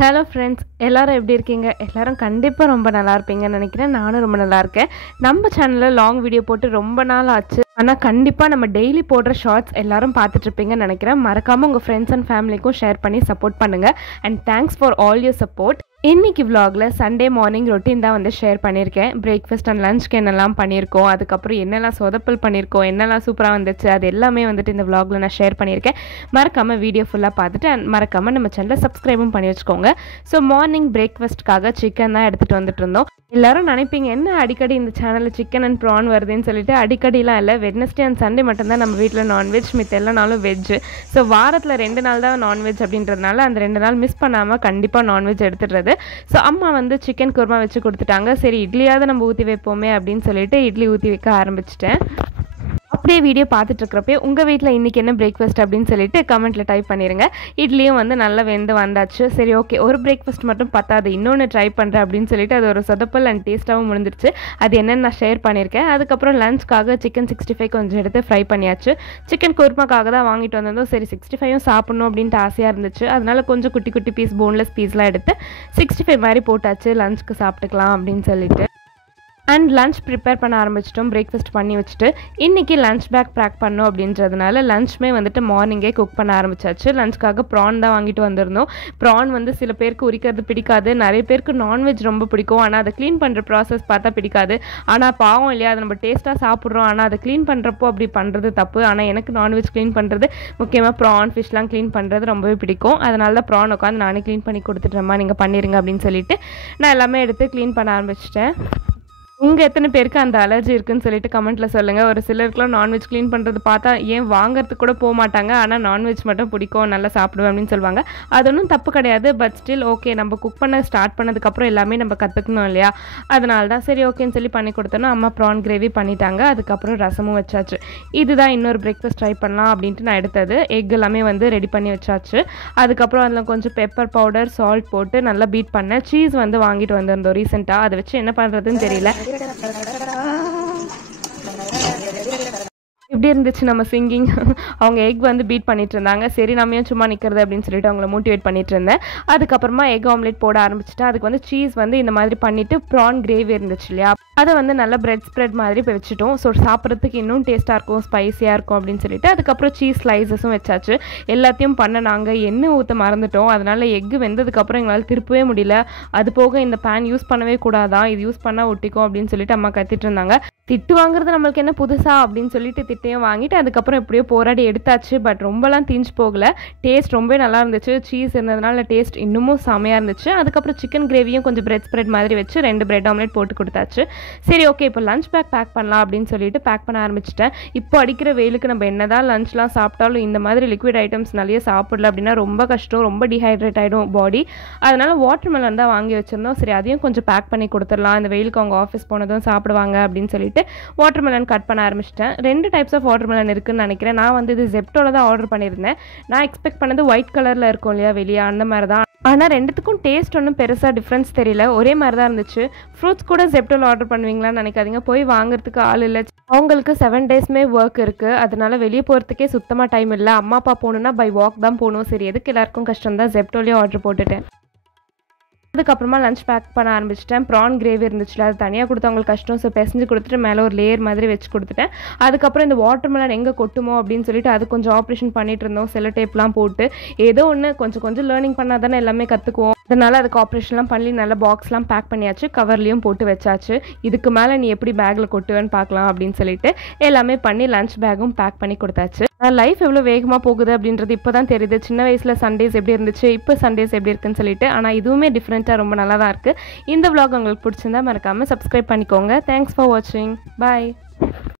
Hello friends, எல்லாரும் எப்படி இருக்கீங்க? எல்லாரும் கண்டிப்பாக ரொம்ப நல்லா இருப்பீங்கன்னு நினைக்கிறேன். நானும் ரொம்ப நல்லா இருக்கேன். நம்ம சேனலில் லாங் வீடியோ போட்டு ரொம்ப நாள் ஆச்சு. ஆனால் கண்டிப்பாக நம்ம டெய்லி போடுற ஷார்ட்ஸ் எல்லாரும் பார்த்துட்ருப்பீங்கன்னு நினைக்கிறேன். மறக்காமல் உங்கள் ஃப்ரெண்ட்ஸ் அண்ட் ஃபேமிலிக்கும் ஷேர் பண்ணி சப்போர்ட் பண்ணுங்கள். And thanks for all your support. இன்றைக்கி விலாகில் சண்டே மார்னிங் ரொட்டீன் தான் வந்து ஷேர் பண்ணியிருக்கேன். பிரேக்ஃபாஸ்ட் அண்ட் லஞ்ச்க்கு என்னெல்லாம் பண்ணியிருக்கோம், அதுக்கப்புறம் என்னெல்லாம் சொதப்பல் பண்ணியிருக்கோம், என்னெல்லாம் சூப்பராக வந்துச்சு, அது எல்லாமே வந்துட்டு இந்த விலாகில் நான் ஷேர் பண்ணியிருக்கேன். மறக்காமல் வீடியோ ஃபுல்லாக பார்த்துட்டு அண்ட் மறக்காமல் நம்ம சேனலை சப்ஸ்கிரைபும் பண்ணி வச்சுக்கோங்க. ஸோ மார்னிங் பிரேக்ஃபாஸ்ட்காக சிக்கன் தான் எடுத்துகிட்டு வந்துட்டு இருந்தோம். எல்லோரும் நினைப்பீங்க என்ன அடிக்கடி இந்த சேனலில் சிக்கன் அண்ட் ப்ரான் வருதுன்னு சொல்லிட்டு. அடிக்கடிலாம் இல்லை, வெட்னஸ்டே அண்ட் சண்டே மட்டும்தான் நம்ம வீட்டில் நான்வெஜ், மித்த எல்லா நாளும் வெஜ்ஜு. ஸோ வாரத்தில் 2 நாள் தான் நான்வெஜ் அப்படின்றதுனால அந்த 2 நாள் மிஸ் பண்ணாமல் கண்டிப்பாக நான்வெஜ் எடுத்துடுறது. ஸோ அம்மா வந்து சிக்கன் குருமா வச்சு கொடுத்துட்டாங்க. சரி இட்லியாவது நம்ம ஊற்றி வைப்போமே அப்படின்னு சொல்லிட்டு இட்லி ஊற்றி வைக்க ஆரம்பிச்சிட்டேன். அப்படியே வீடியோ பார்த்துட்டு இருக்கிறப்பே உங்கள் வீட்டில் இன்றைக்கி என்ன பிரேக்ஃபாஸ்ட் அப்படின்னு சொல்லிட்டு கமெண்ட்டில் டைப் பண்ணிடுங்க. இட்லியும் வந்து நல்லா வெந்து வந்தாச்சு. சரி ஓகே, ஒரு பிரேக்ஃபாஸ்ட் மட்டும் பத்தாது, இன்னொன்று ட்ரை பண்ணுறேன் அப்படின்னு சொல்லிட்டு அது ஒரு சொதப்பல் அண்ட் டேஸ்ட்டாகவும் முடிஞ்சிருச்சு. அது என்னென்னு நான் ஷேர் பண்ணியிருக்கேன். அதுக்கப்புறம் லஞ்ச்க்காக சிக்கன் 65 கொஞ்சம் எடுத்து ஃப்ரை பண்ணியாச்சு. சிக்கன் குருமாக்காக தான் வாங்கிட்டு வந்திருந்தோம். சரி 65யும் சாப்பிட்ணும் அப்படின்ட்டு ஆசையாக இருந்துச்சு. அதனால கொஞ்சம் குட்டி குட்டி பீஸ், போன்லெஸ் பீஸ்லாம் எடுத்து 65 மாதிரி போட்டாச்சு. லஞ்சுக்கு சாப்பிட்டுக்கலாம் அப்படின்னு சொல்லிட்டு அண்ட் லன்ச் ப்ரிப்பேர் பண்ண ஆரம்பிச்சிட்டோம். பிரேக்ஃபாஸ்ட் பண்ணி வச்சுட்டு இன்றைக்கி லன்ச் பேக் பேக் பண்ணோம் அப்படின்றதுனால லன்ச்சுமே வந்துட்டு மார்னிங்கே குக் பண்ண ஆரம்பிச்சாச்சு. லஞ்சுக்காக ப்ரான் தான் வாங்கிட்டு வந்திருந்தோம். ப்ரான் வந்து சில பேருக்கு உரிக்கிறது பிடிக்காது, நிறைய பேருக்கு நான்வெஜ் ரொம்ப பிடிக்கும். ஆனால் அதை க்ளீன் பண்ணுற ப்ராசஸ் பார்த்தா பிடிக்காது. ஆனால் பாவம் இல்லையா, அதை நம்ம டேஸ்ட்டாக சாப்பிட்றோம். ஆனால் அதை க்ளீன் பண்ணுறப்போ அப்படி பண்ணுறது தப்பு. ஆனால் எனக்கு நான்வெஜ் க்ளீன் பண்ணுறது, முக்கியமாக ப்ரான் ஃபிஷ்லாம் க்ளீன் பண்ணுறது ரொம்பவே பிடிக்கும். அதனால தான் ப்ரான் உட்காந்து நானே க்ளீன் பண்ணி கொடுத்துட்றேம்மா, நீங்கள் பண்ணிடுங்க அப்படின்னு சொல்லிட்டு நான் எல்லாமே எடுத்து க்ளீன் பண்ண ஆரம்பிச்சிட்டேன். உங்கள் எத்தனை பேருக்கு அந்த அலர்ஜி இருக்குன்னு சொல்லிட்டு கமெண்ட்டில் சொல்லுங்கள். ஒரு சிலருக்குலாம் நான்வெஜ் க்ளீன் பண்ணுறது பார்த்தா ஏன் வாங்கிறதுக்கு கூட போக மாட்டாங்க. ஆனால் நான்வெஜ் மட்டும் பிடிக்கும், நல்லா சாப்பிடுவேன் அப்படின்னு சொல்லுவாங்க. அது ஒன்றும் தப்பு கிடையாது. பட் ஸ்டில் ஓகே, நம்ம குக் பண்ண ஸ்டார்ட் பண்ணதுக்கப்புறம் எல்லாமே நம்ம கற்றுக்கணும் இல்லையா. அதனால தான் சரி ஓகேன்னு சொல்லி பண்ணி கொடுத்தோன்னா அம்மா ப்ரான் கிரேவி பண்ணிட்டாங்க. அதுக்கப்புறம் ரசமும் வச்சாச்சு. இதுதான் இன்னொரு பிரேக்ஃபாஸ்ட் ட்ரை பண்ணலாம் அப்படின்ட்டு நான் எடுத்தது. எக் எல்லாமே வந்து ரெடி பண்ணி வச்சாச்சு. அதுக்கப்புறம் அதில் கொஞ்சம் பெப்பர் பவுடர், சால்ட் போட்டு நல்லா பீட் பண்ணேன். சீஸ் வந்து வாங்கிட்டு வந்திருந்தோம் ரீசெண்டாக. அதை வச்சு என்ன பண்ணுறதுன்னு தெரியல. இப்படி இருந்துச்சு நம்ம சிங்கிங். அவங்க எக் வந்து பீட் பண்ணிட்டு இருந்தாங்க. சரி நம்ம ஏன் சும்மா நிற்கிறது அப்படின்னு சொல்லிட்டு அவங்கள மோட்டிவேட் பண்ணிட்டு இருந்தேன். அதுக்கப்புறமா எக் ஆம்லேட் போட ஆரம்பிச்சிட்டேன். அதுக்கு வந்து சீஸ் வந்து இந்த மாதிரி பண்ணிவிட்டு ப்ரான் கிரேவி இருந்துச்சு இல்லையா, அதை வந்து நல்லா பிரெட் ஸ்ப்ரெட் மாதிரி இப்போ வச்சுட்டோம். ஸோ சாப்பிட்றதுக்கு இன்னும் டேஸ்ட்டாக இருக்கும், ஸ்பைஸியாக இருக்கும் அப்படின்னு சொல்லிட்டு அதுக்கப்புறம் சீஸ் ஸ்லைசஸும் வச்சாச்சு. எல்லாத்தையும் பண்ண நாங்கள் எண்ணெய் ஊற்ற மறந்துட்டோம். அதனால் எக் வெந்ததுக்கப்புறம் எங்களால் திருப்பவே முடியல. அது போக இந்த பேன் யூஸ் பண்ணவே கூடாதான், இது யூஸ் பண்ணால் ஒட்டிக்கும் அப்படின்னு சொல்லிட்டு அம்மா கத்திட்டு இருந்தாங்க. திட்டு வாங்குறது நம்மளுக்கு என்ன புதுசா அப்படின்னு சொல்லிட்டு திட்டையும் வாங்கிட்டு அதுக்கப்புறம் எப்படியோ போராடி எடுத்தாச்சு. பட் ரொம்பலாம் தீஞ்சு போகலை. டேஸ்ட் ரொம்ப நல்லா இருந்துச்சு. சீஸ் இருந்ததுனால டேஸ்ட் இன்னமும் செமையாக இருந்துச்சு. அதுக்கப்புறம் சிக்கன் கிரேவியும் கொஞ்சம் பிரெட் ஸ்ப்ரெட் மாதிரி வச்சு 2 பிரெட் ஆம்லேட் போட்டு கொடுத்தாச்சு. சரி ஓகே, இப்போ லஞ்ச் பேக் பண்ணலாம் அப்படின்னு சொல்லிட்டு பேக் பண்ண ஆரம்பிச்சிட்டேன். இப்போ அடிக்கிற வெயிலுக்கு நம்ம என்னதான் லஞ்ச்லாம் சாப்பிட்டாலும் இந்த மாதிரி லிக்விட் ஐட்டம்ஸ் நிறைய சாப்பிடல அப்படின்னா ரொம்ப கஷ்டம், ரொம்ப டீஹைட்ரேட் ஆகிடும் பாடி. அதனால வாட்டர் மெலன் தான் வாங்கி வச்சுருந்தோம். சரி அதையும் கொஞ்சம் பேக் பண்ணி கொடுத்துடலாம், இந்த வெயிலுக்கு அவங்க ஆஃபீஸ் போனதும் சாப்பிடுவாங்க அப்படின்னு சொல்லிட்டு வாட்டர் மெலன் கட் பண்ண ஆரம்பிச்சிட்டேன். 2 டைப்ஸ் ஆஃப் வாட்டர் மெலன் இருக்குன்னு நினைக்கிறேன். நான் வந்து இது ஜெப்டோல தான் ஆர்டர் பண்ணியிருந்தேன். நான் எக்ஸ்பெக்ட் பண்ணது ஒயிட் கலரில் இருக்கும் இல்லையா வெளியே, அந்த மாதிரி தான். ஆனால் 2த்துக்கும் டேஸ்ட் ஒன்றும் பெருசாக டிஃப்ரென்ஸ் தெரியல, ஒரே மாதிரி தான் இருந்துச்சு. ஃப்ரூட்ஸ் கூட ஜெப்டோவில் ஆர்டர் பண்ணுவீங்களான்னு நினைக்காதீங்க, போய் வாங்குறதுக்கு ஆள் இல்லை. அவங்களுக்கு 7 டேஸ்மே ஒர்க் இருக்குது. அதனால வெளியே போகிறதுக்கே சுத்தமாக டைம் இல்லை. அம்மா அப்பா போகணுன்னா பை வாக் தான் போகணும். சரி எதுக்கு எல்லாருக்கும் கஷ்டம் தான், ஜெப்டோலேயே ஆர்டர் போட்டுட்டேன். அதுக்கப்புறமா லஞ்ச் பேக் பண்ண ஆரம்பிச்சிட்டேன். ப்ரான் கிரேவி இருந்துச்சுல, அது தனியாக கொடுத்து அவங்களுக்கு கஷ்டம். ஸோ பிசைஞ்சு கொடுத்துட்டு மேலே ஒரு லேயர் மாதிரி வச்சு கொடுத்துட்டேன். அதுக்கப்புறம் இந்த வாட்டர் மெலன் எங்கே கொட்டுமோ அப்படின்னு சொல்லிட்டு அது கொஞ்சம் ஆப்ரேஷன் பண்ணிட்டு இருந்தோம். செல்லோ டேப்லாம் போட்டு ஏதோ ஒன்று கொஞ்சம் லேர்னிங் பண்ணால் தானே எல்லாமே கற்றுக்குவோம். அதனால் அதுக்கு ஆப்ரேஷன்லாம் பண்ணி நல்லா பாக்ஸ்லாம் பேக் பண்ணியாச்சு, கவர்லேயும் போட்டு வச்சாச்சு. இதுக்கு மேலே நீ எப்படி பேக்கில் கொட்டுவேன்னு பார்க்கலாம் அப்படின்னு சொல்லிட்டு எல்லாமே பண்ணி லஞ்ச் பேக்கும் பேக் பண்ணி கொடுத்தாச்சு. லைஃப் எவ்வளோ வேகமாக போகுது அப்படின்றது இப்போ தான் தெரியுது. சின்ன வயசில் சண்டேஸ் எப்படி இருந்துச்சு, இப்போ சண்டேஸ் எப்படி இருக்குன்னு சொல்லிட்டு. ஆனால் இதுவுமே டிஃப்ரெண்ட்டாக ரொம்ப நல்லா தான் இருக்குது. இந்த vlog உங்களுக்கு பிடிச்சிருந்தா மறக்காமல் சப்ஸ்கிரைப் பண்ணிக்கோங்க. தேங்க்ஸ் ஃபார் வாட்சிங். பாய்.